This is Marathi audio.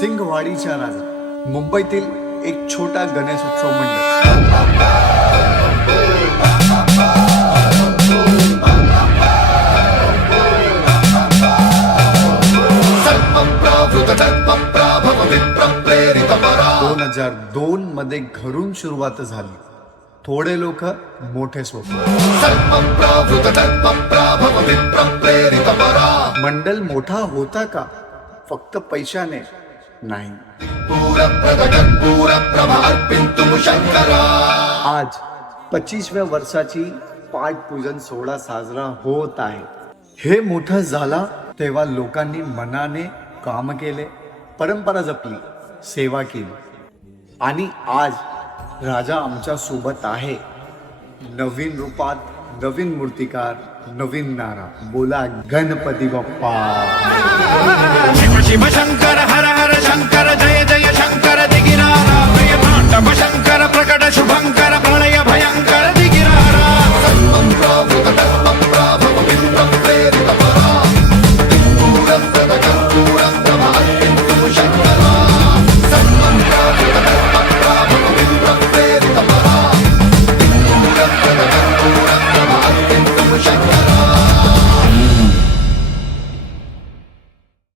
सिंगवाडीच्या राजा मुंबईतील एक छोटा गणेश उत्सव मंडळ। दोन 2002 मध्ये घरून सुरुवात झाली। थोडे लोक मोठे स्वप्न। मंडल मोठा होता का फक्त पैशाने नाही। आज 25व्या वर्षाची पाठपूजन सोहळा साजरा होत आहे। हे मोठं झाला तेव्हा लोकांनी मनाने काम केले, परंपरा जपली, सेवा केली आणि आज राजा आमच्या सोबत आहे। नवीन रूपात, नवीन मूर्तिकार, नवीन नारा। बोला गणपती बाप्पा। शिव शिव शंकर